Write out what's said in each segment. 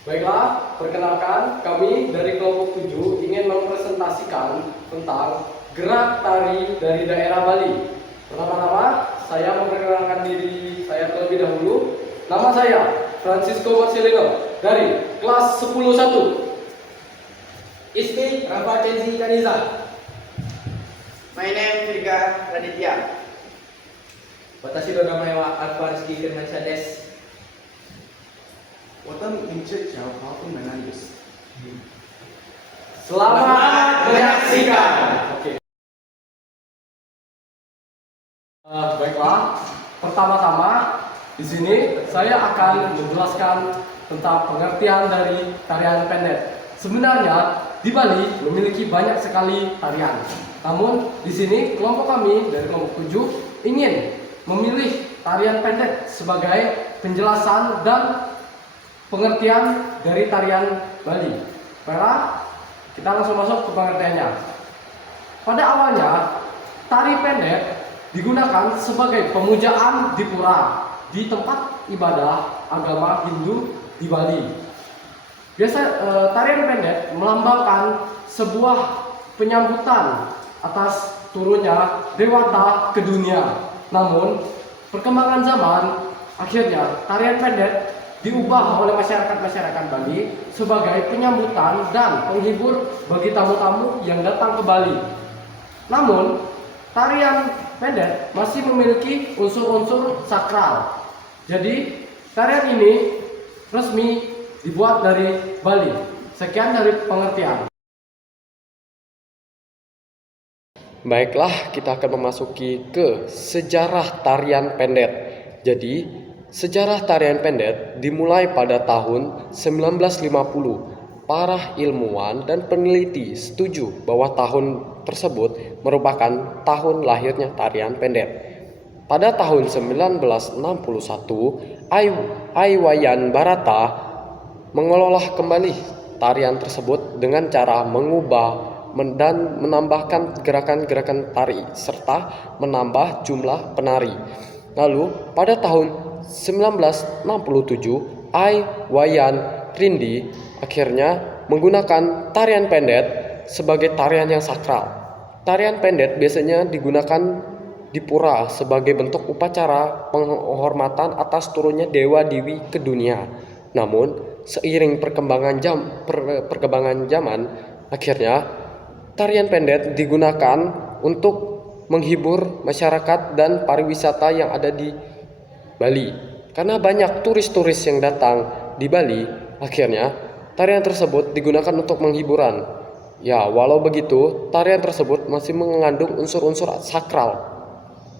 Baiklah, perkenalkan kami dari kelompok 7 ingin mempresentasikan tentang gerak tari dari daerah Bali. Pertama-tama, saya memperkenalkan diri saya terlebih dahulu. Nama saya Francisco Marcelino dari kelas 10-1. Ismi Rafa Kenzi Kaniza. My name Virga Raditya. Watashi no namae wa Akbar Rizky Firmansyah desu. Watan Incek Jauh Hafu Menandus. Selamat menyaksikan. Oke. Baiklah, pertama-tama di sini saya akan menjelaskan tentang pengertian dari tarian pendek. Sebenarnya di Bali memiliki banyak sekali tarian. Namun di sini kelompok kami dari kelompok 7 ingin memilih tarian pendek sebagai penjelasan dan pengertian dari tarian Bali. Baiklah, kita langsung masuk ke pengertiannya. Pada awalnya, tari pendek digunakan sebagai pemujaan di pura di tempat ibadah agama Hindu di Bali. Tarian pendek melambangkan sebuah penyambutan atas turunnya dewata ke dunia. Namun, perkembangan zaman akhirnya tarian pendek diubah oleh masyarakat Bali sebagai penyambutan dan penghibur bagi tamu-tamu yang datang ke Bali. Namun, tarian pendek masih memiliki unsur-unsur sakral. Jadi, tarian ini resmi dibuat dari Bali. Sekian dari pengertian. Baiklah, kita akan memasuki ke sejarah tarian pendek. Jadi, sejarah tarian pendek dimulai pada tahun 1950. Para ilmuwan dan peneliti setuju bahwa tahun tersebut merupakan tahun lahirnya tarian pendek. Pada tahun 1961, Aiwayan Barata mengelola kembali tarian tersebut dengan cara mengubah dan menambahkan gerakan-gerakan tari serta menambah jumlah penari. Lalu pada tahun 1967, Wayan Rindi akhirnya menggunakan tarian pendek sebagai tarian yang sakral. Tarian pendek biasanya digunakan di pura sebagai bentuk upacara penghormatan atas turunnya dewa dewi ke dunia. Namun, seiring perkembangan zaman, akhirnya tarian pendek digunakan untuk menghibur masyarakat dan pariwisata yang ada di Bali. Karena banyak turis-turis yang datang di Bali, akhirnya tarian tersebut digunakan untuk menghiburan. Ya, walau begitu, tarian tersebut masih mengandung unsur-unsur sakral.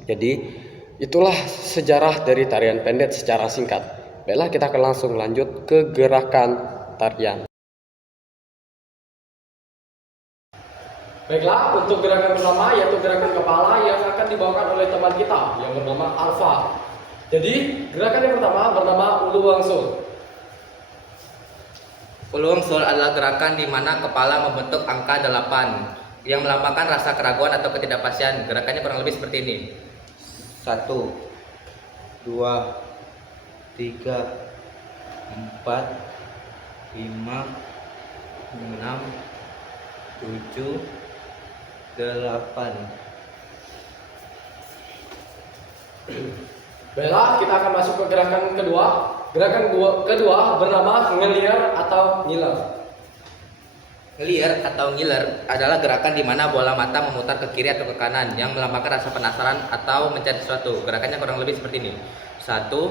Jadi, itulah sejarah dari tarian pendek secara singkat. Baiklah, kita akan langsung lanjut ke gerakan tarian. Baiklah, untuk gerakan pertama yaitu gerakan kepala yang akan dibawakan oleh teman kita yang bernama Alfa. Jadi, gerakan yang pertama bernama Ulu Wangsul. Ulu Wangsul adalah gerakan di mana kepala membentuk angka 8 yang melambangkan rasa keraguan atau ketidakpastian. Gerakannya kurang lebih seperti ini. 1, 2, 3, 4, 5, 6, 7, 8. Baiklah, kita akan masuk ke gerakan kedua. Gerakan kedua bernama ngeliar atau ngiler. Ngelier atau ngiler adalah gerakan di mana bola mata memutar ke kiri atau ke kanan yang melambangkan rasa penasaran atau mencari sesuatu. Gerakannya kurang lebih seperti ini. 1, 2,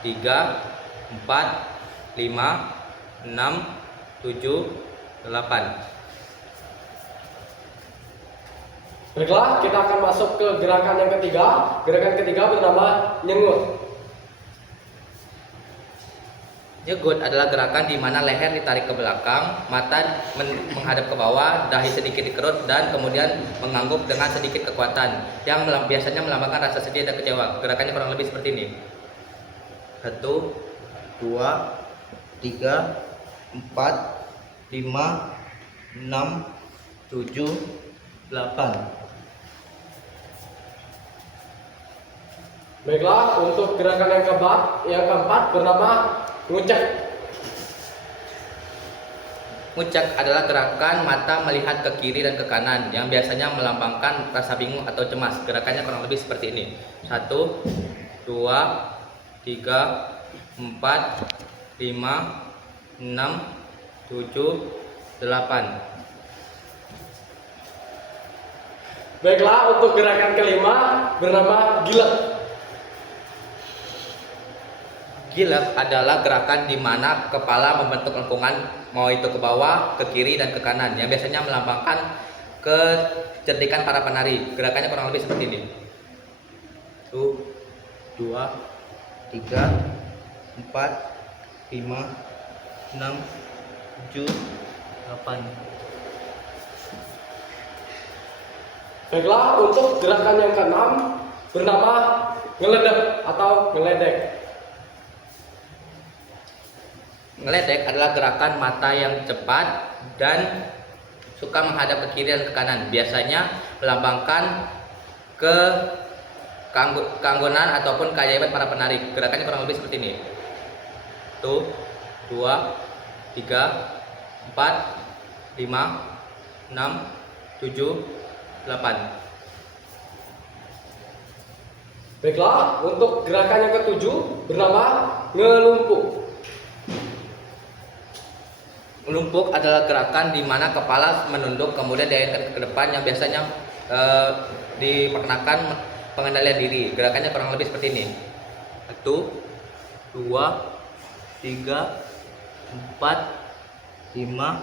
3, 4, 5, 6, 7, 8. Baiklah, kita akan masuk ke gerakan yang ketiga. Gerakan ketiga bernama nyengut. Nyegut adalah gerakan di mana leher ditarik ke belakang, mata menghadap ke bawah, dahi sedikit dikerut, dan kemudian mengangguk dengan sedikit kekuatan yang biasanya melambangkan rasa sedih dan kecewa. Gerakannya kurang lebih seperti ini. 1, 2, 3, 4, 5, 6, 7, 8. Baiklah, untuk gerakan yang keempat bernama ngucek. Ngucak adalah gerakan mata melihat ke kiri dan ke kanan yang biasanya melambangkan rasa bingung atau cemas. Gerakannya kurang lebih seperti ini. 1, 2, 3, 4, 5, 6, 7, 8. Baiklah, untuk gerakan kelima bernama gilek. Gilek adalah gerakan di mana kepala membentuk lengkungan, mau itu ke bawah, ke kiri, dan ke kanan, yang biasanya melambangkan kecerdikan para penari. Gerakannya kurang lebih seperti ini. 1, 2, 3, 4, 5, 6, 7, 8. Baiklah, untuk gerakan yang keenam bernama ngeledek atau ngeledek. Ngeledek adalah gerakan mata yang cepat dan suka menghadap ke kiri dan ke kanan. Biasanya melambangkan keanggunan ataupun keajaiban para penari. Gerakannya kurang lebih seperti ini. 1, 2, 3, 4, 5, 6, 7, 8. Baiklah, untuk gerakan yang ketujuh bernama ngelumpuk. Melumpuk adalah gerakan di mana kepala menunduk kemudian diayunkan ke depan yang biasanya diperkenakan pengendalian diri. Gerakannya kurang lebih seperti ini. 1, 2, 3, 4, 5,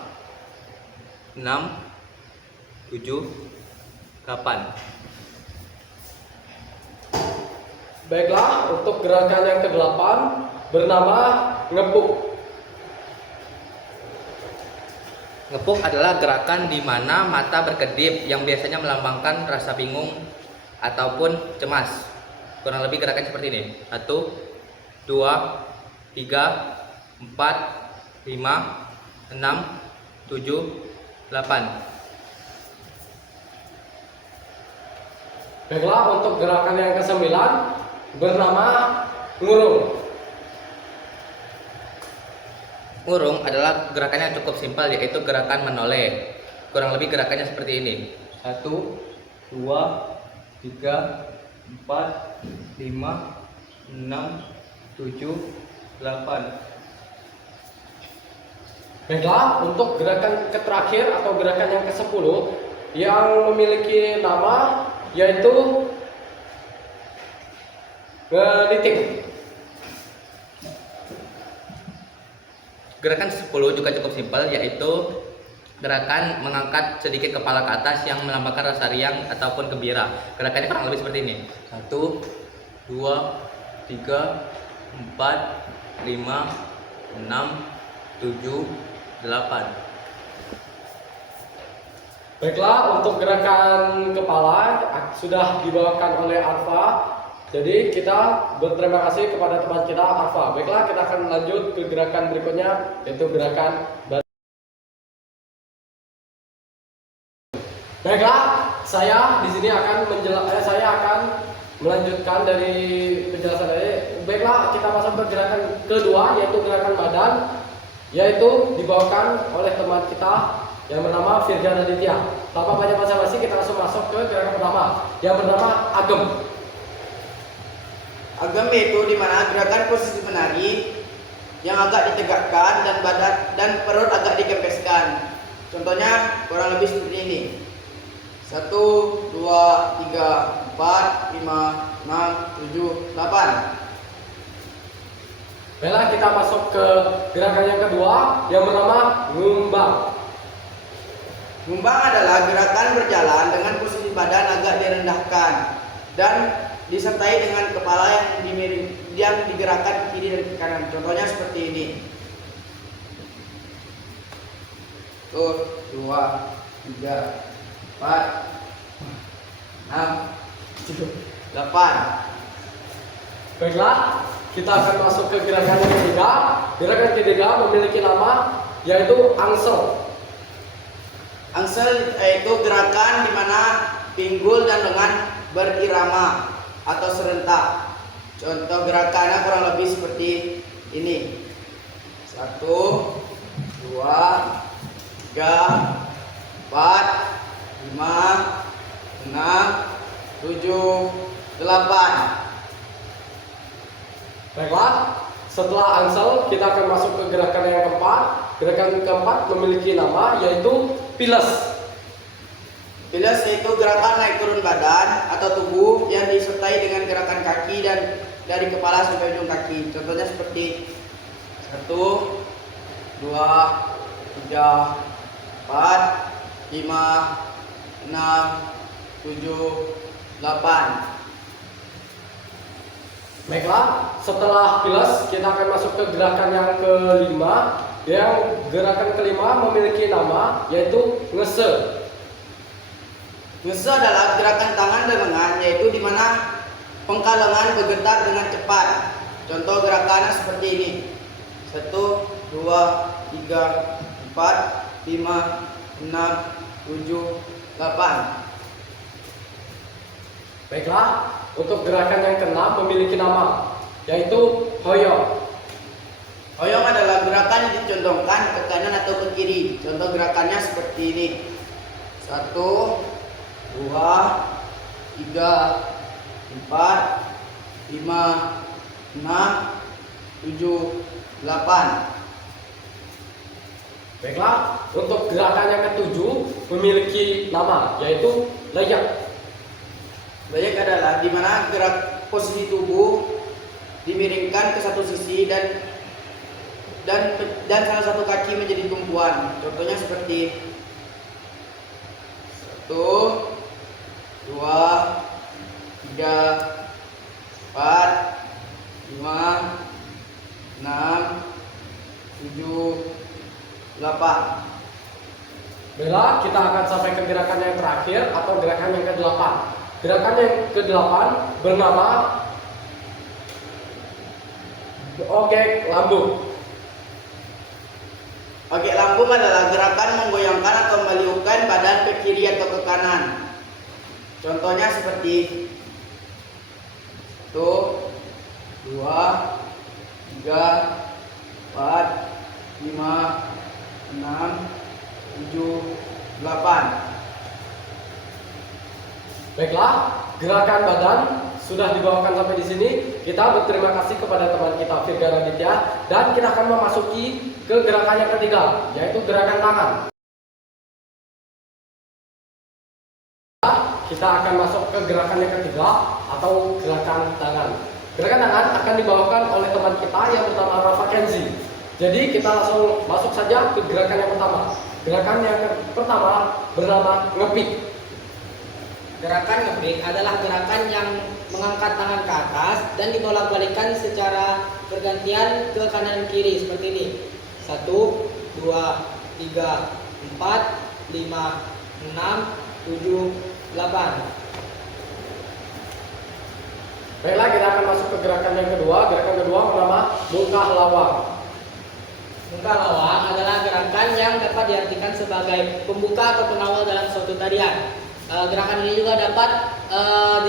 6, 7, 8. Baiklah, untuk gerakan yang kedelapan bernama ngepuk. Ngepuk adalah gerakan di mana mata berkedip yang biasanya melambangkan rasa bingung ataupun cemas. Kurang lebih gerakan seperti ini. 1, 2, 3, 4, 5, 6, 7, 8. Baiklah, untuk gerakan yang kesembilan bernama ngurung. Ngurung adalah gerakan yang cukup simpel, yaitu gerakan menoleh. Kurang lebih gerakannya seperti ini. 1, 2, 3, 4, 5, 6, 7, 8. Baiklah, untuk gerakan terakhir atau gerakan yang ke-10 yang memiliki nama yaitu ngelitik. Gerakan 10 juga cukup simpel, yaitu gerakan mengangkat sedikit kepala ke atas yang melambangkan rasa riang ataupun gembira. Gerakannya kurang lebih seperti ini. 1, 2, 3, 4, 5, 6, 7, 8. Baiklah, untuk gerakan kepala sudah dibawakan oleh Arfa. Jadi kita berterima kasih kepada teman kita Arfa. Baiklah, kita akan lanjut ke gerakan berikutnya, yaitu gerakan Baiklah, saya di sini akan melanjutkan dari penjelasan tadi. Baiklah, kita masuk ke gerakan kedua, yaitu gerakan badan, yaitu dibawakan oleh teman kita yang bernama Firgan Raditya. Tanpa banyak basa-basi, kita langsung masuk ke gerakan pertama yang bernama agem. Agem itu di mana gerakan posisi menari yang agak ditegakkan dan badan dan perut agak dikempeskan. Contohnya kurang lebih seperti ini. 1, 2, 3, 4, 5, 6, 7, 8. Baiklah, kita masuk ke gerakan yang kedua yang bernama ngumbang. Ngumbang adalah gerakan berjalan dengan posisi badan agak direndahkan dan disertai dengan kepala yang digerakkan ke kiri dan ke kanan. Contohnya seperti ini. 1, 2, 3, 4, 6, 7, 8. Baiklah, kita akan masuk ke gerakan yang ketiga. Gerakan ketiga memiliki nama yaitu angsel. Angsel yaitu gerakan di mana pinggul dan lengan berirama atau serentak. Contoh gerakannya kurang lebih seperti ini. 1, 2, 3, 4, 5, 6, 7, 8. Baiklah, setelah Ansel kita akan masuk ke gerakan yang keempat. Gerakan keempat memiliki nama yaitu piles. Piles yaitu gerakan naik turun badan atau tubuh yang disertai dengan gerakan kaki dan dari kepala sampai ujung kaki. Contohnya seperti 1, 2, 3, 4, 5, 6, 7, 8. Baiklah, setelah piles kita akan masuk ke gerakan yang kelima. Yang gerakan kelima memiliki nama yaitu ngese. Ngese adalah gerakan tangan dan lengan, yaitu di mana pangkal lengan bergetar dengan cepat. Contoh gerakannya seperti ini. 1, 2, 3, 4, 5, 6, 7, 8. Baiklah, untuk gerakan yang keenam memiliki nama yaitu hoyong. Hoyong adalah gerakan yang dicondongkan ke kanan atau ke kiri. Contoh gerakannya seperti ini. 1, 2, 3, 4, 5, 6, 7, 8. Baiklah, untuk gerakan yang ketujuh memiliki nama yaitu leyak. Leyak adalah di mana gerak posisi tubuh dimiringkan ke satu sisi dan salah satu kaki menjadi tumpuan. Contohnya seperti 1, 2, 3, 4, 5, 6, 7, 8. Baiklah, kita akan sampai ke gerakan yang terakhir atau gerakan yang ke-8. Gerakan yang ke-8 bernama ogek lambung. Ogek lambung adalah gerakan menggoyangkan atau meliukkan badan ke kiri atau ke kanan. Contohnya seperti 1, 2, 3, 4, 5, 6, 7, 8. Baiklah, gerakan badan sudah dibawakan sampai di sini. Kita berterima kasih kepada teman kita Virga Raditya dan kita akan memasuki ke gerakan yang ketiga yaitu gerakan tangan. Kita akan masuk ke gerakan yang ketiga atau gerakan tangan. Gerakan tangan akan dibawakan oleh teman kita yang bernama Rafa Kenzi. Jadi kita langsung masuk saja ke gerakan yang pertama. Gerakan yang pertama bernama ngepik. Gerakan ngepik adalah gerakan yang mengangkat tangan ke atas dan dibolak-balikkan secara bergantian ke kanan dan kiri seperti ini. 1, 2, 3, 4, 5, 6, 7, 8. Baiklah, kita akan masuk ke gerakan yang kedua. Gerakan kedua bernama mungkah lawang. Mungkah lawang adalah gerakan yang dapat diartikan sebagai pembuka atau pengawal dalam suatu tarian. Gerakan ini juga dapat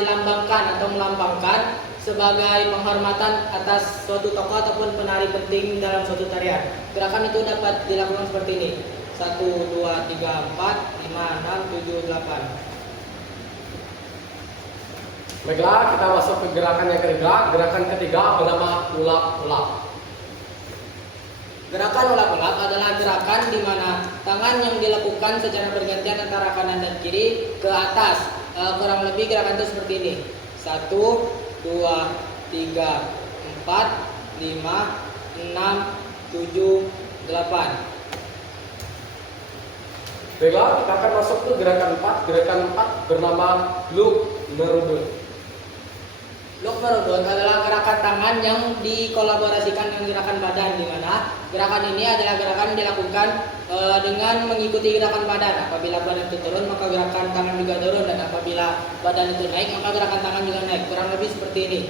dilambangkan atau melambangkan sebagai penghormatan atas suatu tokoh ataupun penari penting dalam suatu tarian. Gerakan itu dapat dilakukan seperti ini. 1, 2, 3, 4, 5, 6, 7, 8. Baiklah, kita masuk ke gerakan yang ketiga. Gerakan ketiga bernama ulap-ulap. Gerakan ulap-ulap adalah gerakan di mana tangan yang dilakukan secara bergantian antara kanan dan kiri ke atas. Kurang lebih gerakan itu seperti ini. 1, 2, 3, 4, 5, 6, 7, 8. Baiklah, kita akan masuk ke gerakan 4. Gerakan 4 bernama luk merudut. Luk merudut adalah gerakan tangan yang dikolaborasikan dengan gerakan badan, di mana gerakan ini adalah gerakan yang dilakukan dengan mengikuti gerakan badan. Apabila badan itu turun, maka gerakan tangan juga turun, dan apabila badan itu naik, maka gerakan tangan juga naik. Kurang lebih seperti ini.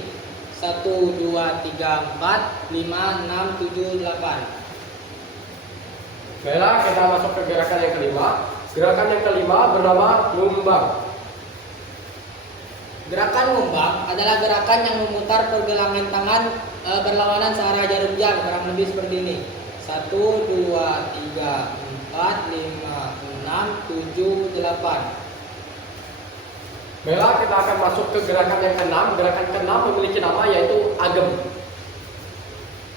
1, 2, 3, 4, 5, 6, 7, 8. Baiklah, kita masuk ke gerakan yang kelima. Gerakan yang kelima bernama ngumbang. Gerakan ngumbang adalah gerakan yang memutar pergelangan tangan berlawanan searah jarum jam, kurang lebih seperti ini. 1, 2, 3, 4, 5, 6, 7, 8. Baiklah, kita akan masuk ke gerakan yang keenam. Gerakan keenam memiliki nama yaitu agem.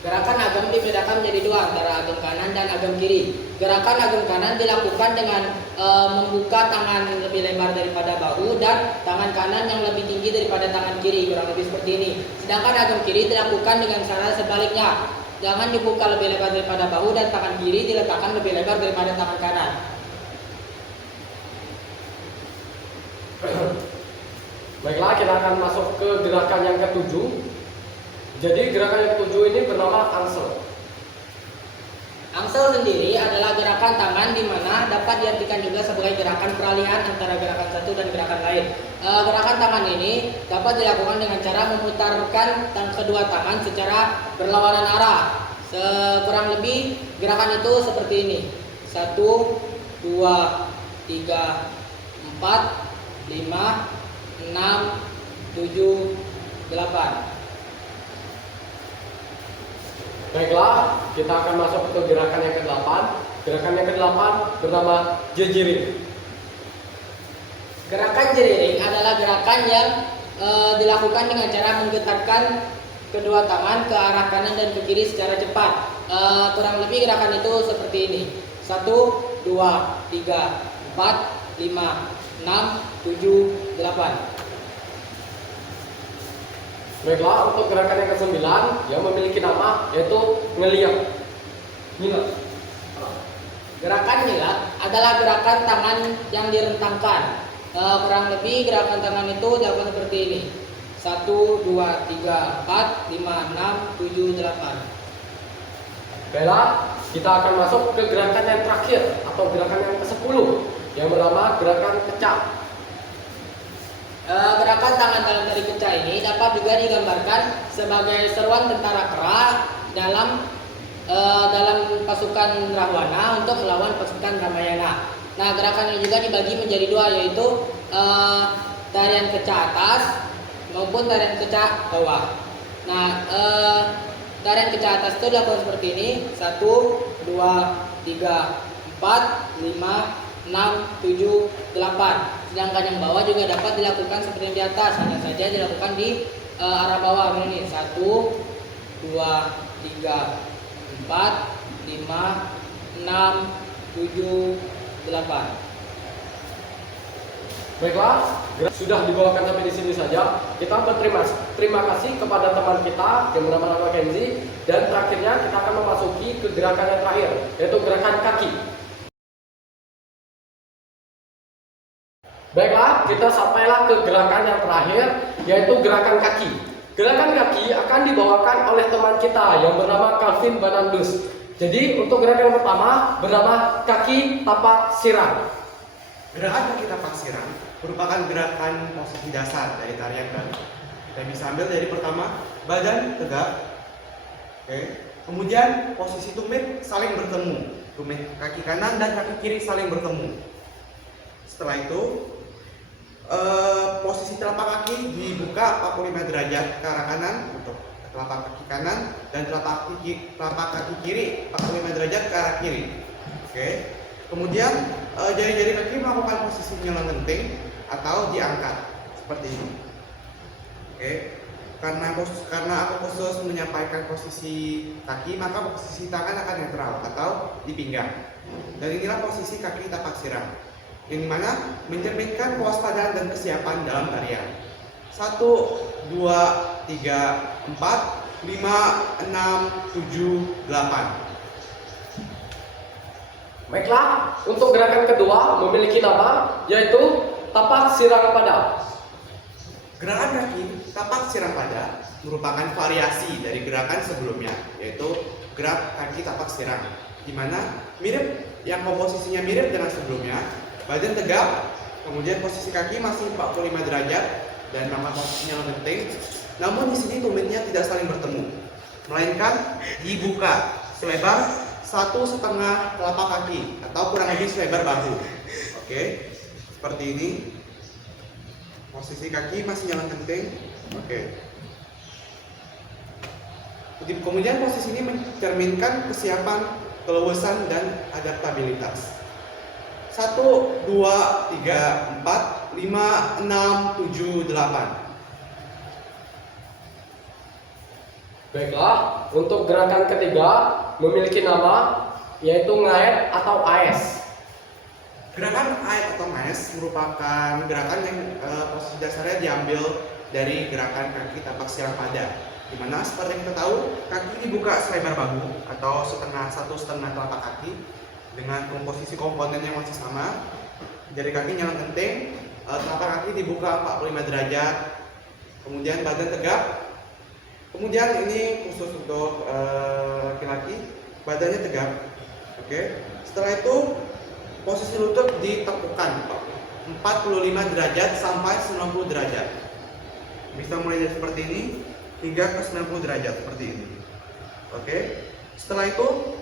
Gerakan agem dibedakan menjadi dua, antara agem kanan dan agem kiri. Gerakan agem kanan dilakukan dengan membuka tangan lebih lebar daripada bahu dan tangan kanan yang lebih tinggi daripada tangan kiri, kurang lebih seperti ini. Sedangkan agem kiri dilakukan dengan cara sebaliknya. Jangan dibuka lebih lebar daripada bahu dan tangan kiri diletakkan lebih lebar daripada tangan kanan. Baiklah, kita akan masuk ke gerakan yang ketujuh. Jadi gerakan yang ketujuh ini bernama angsel. Angsel sendiri adalah gerakan tangan di mana dapat diartikan juga sebagai gerakan peralihan antara gerakan satu dan gerakan lain. Gerakan tangan ini dapat dilakukan dengan cara memutarkan kedua tangan secara berlawanan arah. Kurang lebih gerakan itu seperti ini. 1, 2, 3, 4, 5, 6, 7, 8. Baiklah, kita akan masuk ke gerakan yang ke-8. Gerakan yang ke-8 bernama jejiring. Gerakan jeriring adalah gerakan yang dilakukan dengan cara menggetarkan kedua tangan ke arah kanan dan ke kiri secara cepat. Kurang lebih gerakan itu seperti ini. 1, 2, 3, 4, 5, 6, 7, 8. Baiklah, untuk gerakan yang ke-9 yang memiliki nama yaitu ngeliat. Ngilat. Gerakan ngilat adalah gerakan tangan yang direntangkan. Kurang lebih gerakan tangan itu dilakukan seperti ini. 1, 2, 3, 4, 5, 6, 7, 8. Baiklah, kita akan masuk ke gerakan yang terakhir atau gerakan yang ke-10 yang bernama gerakan kecak. Gerakan tangan dalam tari kecak ini dapat juga digambarkan sebagai seruan tentara kera dalam pasukan Rahwana untuk melawan pasukan Ramayana. Nah, gerakan ini juga dibagi menjadi dua, yaitu tarian kecak atas maupun tarian kecak bawah. Nah, tarian kecak atas itu dilakukan seperti ini. 1, 2, 3, 4, 5, 6, 7, 8. Sedangkan yang bawah juga dapat dilakukan seperti yang di atas, hanya saja dilakukan di arah bawah. Ini 1, 2, 3, 4, 5, 6, 7, 8. Baiklah, sudah dibawakan sampai di sini saja. Kita berterima kasih kepada teman kita yang bernama Nama Kenzi, dan terakhirnya kita akan memasuki ke gerakan yang terakhir, yaitu gerakan kaki. Baiklah, kita sampailah ke gerakan yang terakhir, yaitu gerakan kaki. Gerakan kaki akan dibawakan oleh teman kita yang bernama Calvin Banandus. Jadi untuk gerakan yang pertama bernama kaki tapak sirang. Gerakan kaki tapak sirang merupakan gerakan posisi dasar dari tarian Bali. Kita bisa ambil dari pertama, badan tegak. Oke. Kemudian posisi tumit saling bertemu. Tumit kaki kanan dan kaki kiri saling bertemu. Setelah itu posisi telapak kaki dibuka 45 derajat ke arah kanan untuk telapak kaki kanan, dan telapak kaki kiri 45 derajat ke arah kiri. Oke. Kemudian jari-jari kaki melakukan posisi nyeleng genting atau diangkat seperti ini. Oke. Karena aku khusus menyampaikan posisi kaki, maka posisi tangan akan netral atau di pinggang. Dan inilah posisi kaki tapak sirang, yang dimana mencerminkan kewaspadaan dan kesiapan dalam tarian. 1, 2, 3, 4, 5, 6, 7, 8. Baiklah, untuk gerakan kedua memiliki nama yaitu tapak sirang pada. Gerakan kaki tapak sirang pada merupakan variasi dari gerakan sebelumnya, yaitu gerak kaki tapak sirang, di mana mirip, yang komposisinya mirip dengan sebelumnya. Badan tegak, kemudian posisi kaki masih 45 derajat dan nama posisinya penting. Namun di sini tumitnya tidak saling bertemu, melainkan dibuka selebar 1,5 telapak kaki atau kurang lebih selebar bahu. Oke, seperti ini. Posisi kaki masih nyala penting. Oke. Kemudian posisi ini mencerminkan kesiapan keluasan dan adaptabilitas. 1, 2, 3, 4, 5, 6, 7, 8. Baiklah, untuk gerakan ketiga memiliki nama yaitu ngaet atau AS. Gerakan AET atau MES merupakan gerakan yang posisi dasarnya diambil dari gerakan kaki tapak silang pada, di mana seperti yang kita tahu kaki dibuka selebar bahu atau satu setengah telapak kaki dengan komposisi komponen yang masih sama. Jari kaki nyala genting, telapak kaki dibuka 45 derajat, kemudian badan tegak. Kemudian ini khusus untuk laki-laki, badannya tegak. Oke. Setelah itu posisi lutut ditekukan 45 derajat sampai 90 derajat. Bisa mulai dari seperti ini hingga ke 90 derajat seperti ini. Oke. Setelah itu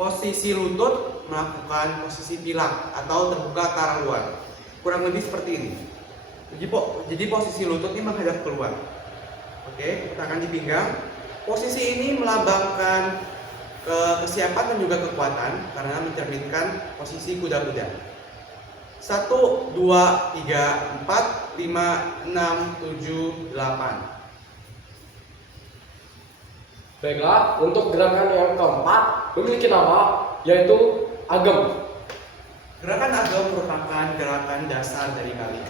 posisi lutut melakukan posisi pilak atau terbuka ke arah luar. Kurang lebih seperti ini. Jadi posisi lutut ini menghadap keluar. Oke, tangan di pinggang. Posisi ini melambangkan kesiapan dan juga kekuatan karena mencerminkan posisi kuda-kuda. 1, 2, 3, 4, 5, 6, 7, 8. Baiklah, untuk gerakan yang keempat memiliki nama yaitu agem. Gerakan agem merupakan gerakan dasar dari kali,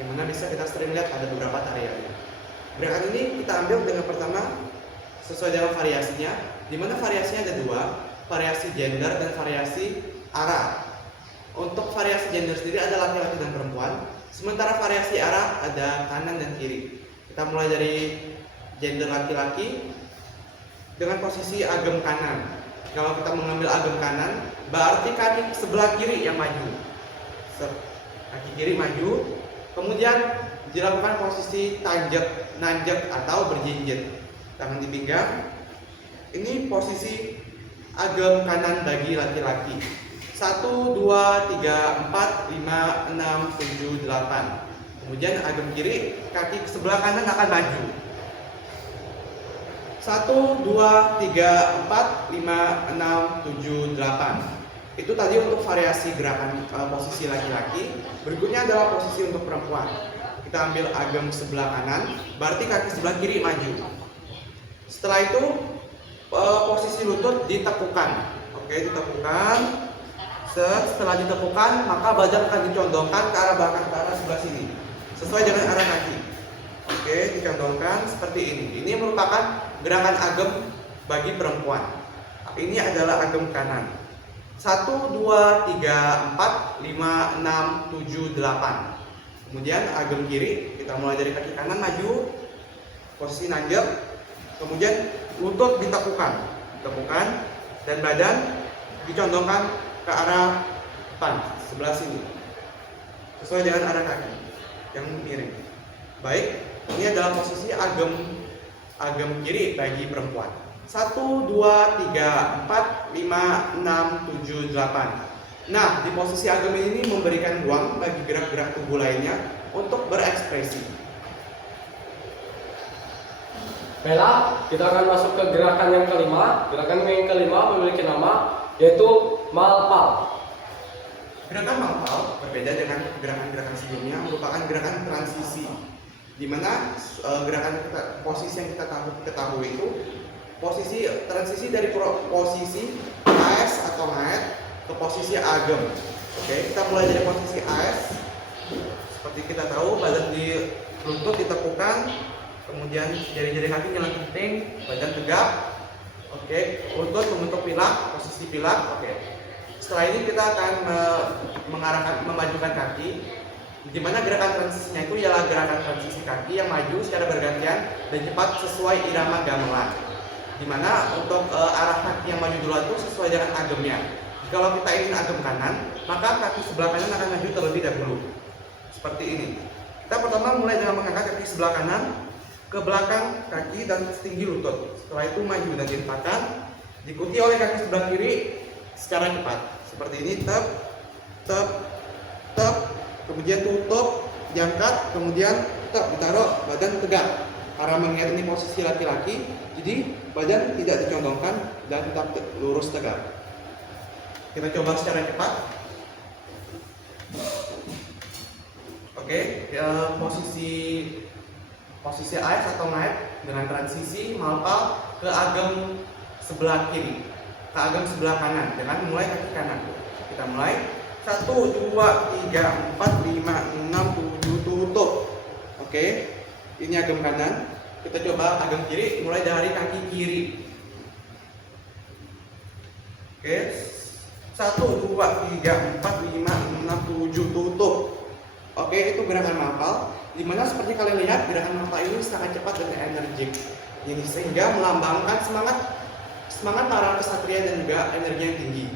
yang mana bisa kita sering lihat ada beberapa tariannya. Gerakan ini kita ambil dengan pertama sesuai dengan variasinya, di mana variasinya ada dua, variasi gender dan variasi arah. Untuk variasi gender sendiri ada laki-laki dan perempuan, sementara variasi arah ada kanan dan kiri. Kita mulai dari gender laki-laki dengan posisi agem kanan. Kalau kita mengambil agem kanan, berarti kaki sebelah kiri yang maju. Kaki kiri maju, kemudian dilakukan posisi nanjak atau berjinjit. Tangan di pinggang. Ini posisi agem kanan bagi laki-laki. 1, 2, 3, 4, 5, 6, 7, 8. Kemudian agem kiri, kaki sebelah kanan akan maju. 1, 2, 3, 4, 5, 6, 7, 8. Itu tadi untuk variasi gerakan posisi laki-laki. Berikutnya adalah posisi untuk perempuan. Kita ambil agem sebelah kanan, berarti kaki sebelah kiri maju. Setelah itu posisi lutut ditekukan. Oke, ditekukan. Setelah ditekukan, maka badan akan dicondongkan ke arah belakang, ke arah sebelah sini, sesuai dengan arah kaki. Oke, dicondongkan seperti ini. Ini merupakan gerakan agem bagi perempuan. Ini adalah agem kanan. 1, 2, 3, 4, 5, 6, 7, 8. Kemudian agem kiri, kita mulai dari kaki kanan maju, posisi nanjak. Kemudian lutut ditekukan, dan badan dicondongkan ke arah depan, sebelah sini, sesuai dengan arah kaki yang miring. Baik, ini adalah posisi agem kiri bagi perempuan. 1, 2, 3, 4, 5, 6, 7, 8. Nah, di posisi agem ini memberikan ruang bagi gerak-gerak tubuh lainnya untuk berekspresi. Baiklah, kita akan masuk ke gerakan yang kelima. Gerakan yang kelima memiliki nama yaitu malpal. Gerakan malpal berbeda dengan gerakan-gerakan sebelumnya, merupakan gerakan transisi, di mana posisi yang kita ketahui itu posisi transisi dari posisi AS atau ngaet ke posisi agem. Oke, kita mulai dari posisi AS. Seperti kita tahu, badan di lutut ditekukan, kemudian jari-jari kaki nyala genting, badan tegak. Oke, lutut membentuk pilak, posisi pilak. Oke. Setelah ini kita akan memajukan kaki, di mana gerakan transisinya itu ialah gerakan transisi kaki yang maju secara bergantian dan cepat sesuai irama gamelan. Di mana untuk arah kaki yang maju duluan itu sesuai dengan agemnya. Kalau kita ingin agem kanan, maka kaki sebelah kanan akan maju terlebih dahulu. Seperti ini. Kita pertama mulai dengan mengangkat kaki sebelah kanan ke belakang kaki dan setinggi lutut. Setelah itu maju dan direpakkan, diikuti oleh kaki sebelah kiri secara cepat. Seperti ini, tep, kemudian tutup, diangkat, kemudian tep, ditaruh, badan tegak. karena mengingat ini posisi laki-laki, jadi badan tidak dicondongkan dan tetap lurus tegak. Kita coba secara cepat. Oke, posisi AX atau naik dengan transisi malpal ke agam sebelah kiri, ke agam sebelah kanan dengan mulai kaki kanan. Kita mulai 1, 2, 3, 4, 5, 6, 7, tutup. Oke, ini agam kanan. Kita coba agam kiri, mulai dari kaki kiri. Oke, 1, 2, 3, 4, 5, 6, 7, tutup. Oke, itu gerakan mapal. Dimana seperti kalian lihat, gerakan mapal ini sangat cepat dan energik. Ini sehingga melambangkan semangat para kesatria dan juga energi yang tinggi.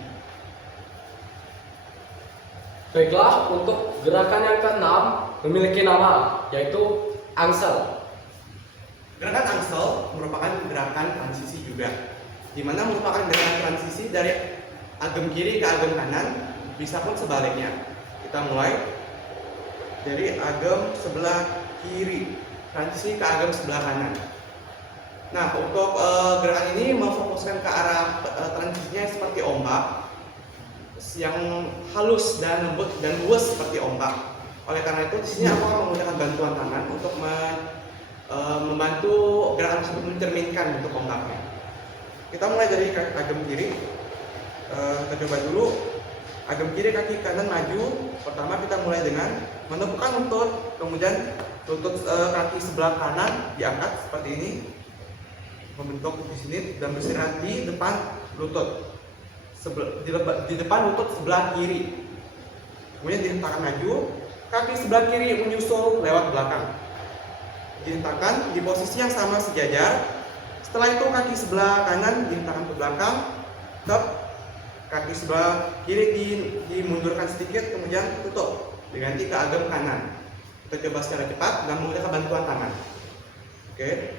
Baiklah, untuk gerakan yang keenam memiliki nama, yaitu angsel. Gerakan angsel merupakan gerakan transisi juga, di mana merupakan gerakan transisi dari agam kiri ke agam kanan, bisa pun sebaliknya. Kita mulai dari agam sebelah kiri, transisi ke agam sebelah kanan. Nah, untuk gerakan ini memfokuskan ke arah transisinya seperti ombak, yang halus dan lembut dan luas seperti ombak. Oleh karena itu, di sini aku akan menggunakan bantuan tangan untuk membantu gerakan tersebut mencerminkan bentuk ombaknya. Kita mulai dari agam kiri. Kita coba dulu agam kiri, kaki kanan maju. Pertama kita mulai dengan menepukkan lutut, kemudian lutut kaki sebelah kanan diangkat seperti ini, membentuk di sini dan bersihkan di depan lutut. Di depan lutut sebelah kiri, kemudian dihentakkan maju, kaki sebelah kiri menyusul lewat belakang, dihentakkan di posisi yang sama sejajar. Setelah itu kaki sebelah kanan dihentakkan ke belakang, kaki sebelah kiri dimundurkan sedikit, kemudian tutup diganti ke agam kanan. Kita coba secara cepat dan menggunakan bantuan tangan. Oke.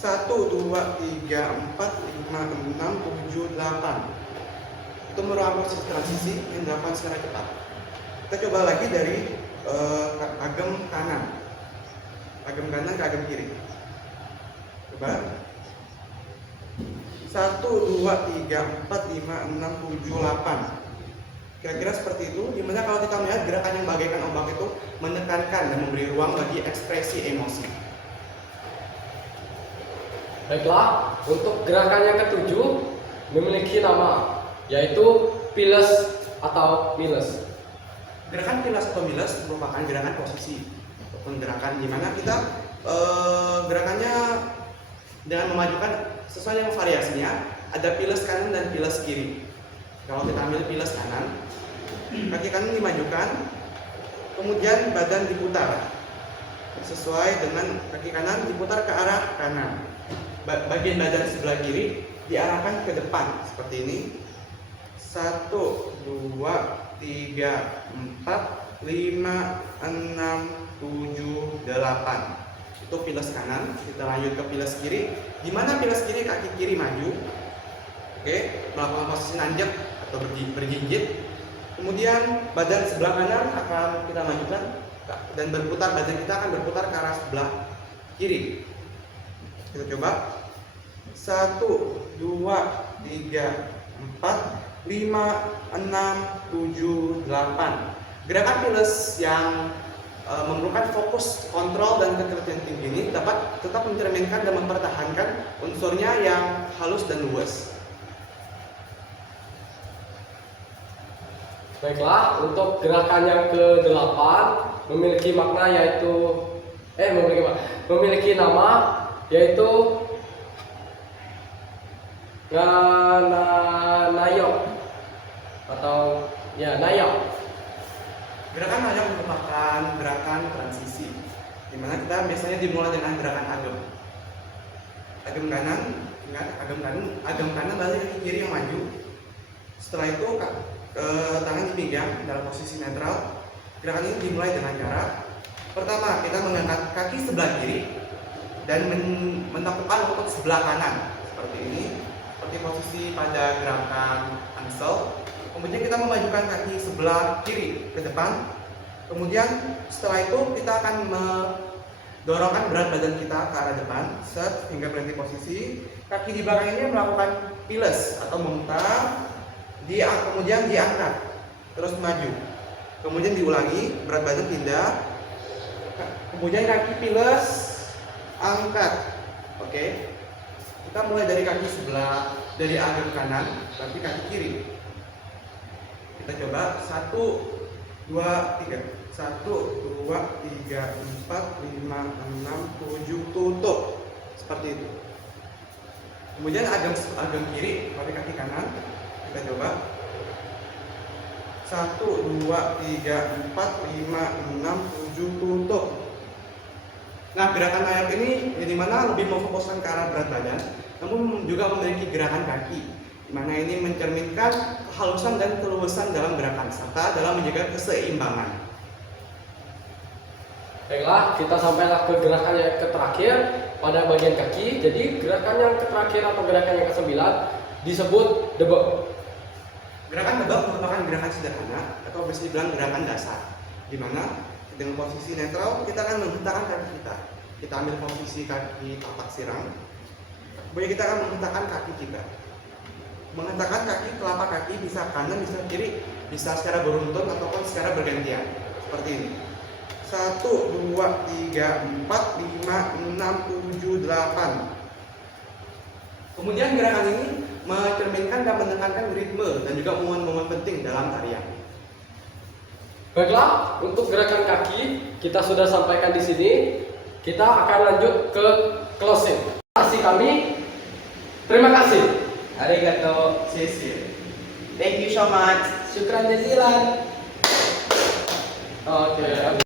1, 2, 3, 4, 5, 6, 7, 8. Itu merupakan proses transisi yang dilakukan secara cepat. Kita coba lagi dari agam kanan ke agam kiri. Coba 1, 2, 3, 4, 5, 6, 7, 8. Kira-kira seperti itu. Dimana kalau kita melihat gerakan yang bagaikan ombak itu menekankan dan memberi ruang bagi ekspresi emosi. Baiklah, untuk gerakan yang ketujuh memiliki nama, yaitu piles atau miles. Gerakan piles atau miles merupakan gerakan posisi ataupun gerakan di mana kita gerakannya dengan memajukan sesuai dengan variasinya. Ada piles kanan dan piles kiri. Kalau kita ambil piles kanan, kaki kanan dimajukan, kemudian badan diputar sesuai dengan kaki kanan diputar ke arah kanan. Bagian badan sebelah kiri diarahkan ke depan seperti ini. 1, 2, 3, 4, 5, 6, 7, 8. Itu piles kanan. Kita lanjut ke piles kiri. Di mana piles kiri kaki kiri maju. Oke, melakukan posisi nanjak atau berjinjit. Kemudian badan sebelah kanan akan kita majukan dan berputar, badan kita akan berputar ke arah sebelah kiri. Kita coba 1, 2, 3, 4, 5, 6, 7, 8. Gerakan piles yang memerlukan fokus, kontrol, dan ketelitian tinggi ini dapat tetap mencerminkan dan mempertahankan unsurnya yang halus dan luas. Baiklah, untuk gerakan yang ke-8 memiliki makna yaitu memiliki nama yaitu nayok atau nayok. Gerakan nayok merupakan gerakan transisi, di mana kita biasanya dimulai dengan gerakan agam. Agam kanan, ingat agam kanan balik kaki kiri yang maju. Setelah itu tangan dipinggang dalam posisi netral. Gerakan ini dimulai dengan cara pertama kita mengangkat kaki sebelah kiri dan menakupkan lutut sebelah kanan seperti ini, seperti posisi pada gerakan angsel. Kemudian kita memajukan kaki sebelah kiri ke depan. Kemudian setelah itu kita akan Dorongkan berat badan kita ke arah depan, set hingga berhenti posisi. Kaki di belakang ini melakukan piles atau memutar, kemudian diangkat, terus maju. Kemudian diulangi, berat badan pindah, kemudian kaki piles, angkat. Oke. Kita mulai dari kaki sebelah, dari agak kanan, tapi kaki kiri. Kita coba 1, 2, 3. 1, 2, 3, 4, 5, 6, 7, tutup. Seperti itu. Kemudian agam kiri, pakai kaki kanan. Kita coba 1, 2, 3, 4, 5, 6, 7, tutup. Nah, gerakan layar ini di mana lebih memfokuskan ke arah berat badan, namun juga memiliki gerakan kaki, di mana ini mencerminkan kehalusan dan keluasan dalam gerakan serta dalam menjaga keseimbangan. Baiklah, kita sampailah ke gerakan yang terakhir pada bagian kaki. Jadi gerakan yang terakhir atau gerakan yang ke-9 disebut debug. Gerakan debug merupakan gerakan sederhana atau bisa dibilang gerakan dasar, di mana dengan posisi netral kita akan menghentakkan kaki kita. Kita ambil posisi kaki tapak sirang, kemudian kita akan menghentakkan kaki kita. Menghentakkan kaki, telapak kaki bisa kanan, bisa kiri, bisa secara beruntun ataupun secara bergantian. Seperti ini. 1, 2, 3, 4, 5, 6, 7, 8. Kemudian gerakan ini mencerminkan dan menekankan ritme dan juga momen-momen penting dalam tarian. Baiklah, untuk gerakan kaki kita sudah sampaikan di sini. Kita akan lanjut ke closing. Terima kasih kami. Terima kasih. Arigato. Sisi. Thank you so much. Syukran jazilan. Oke.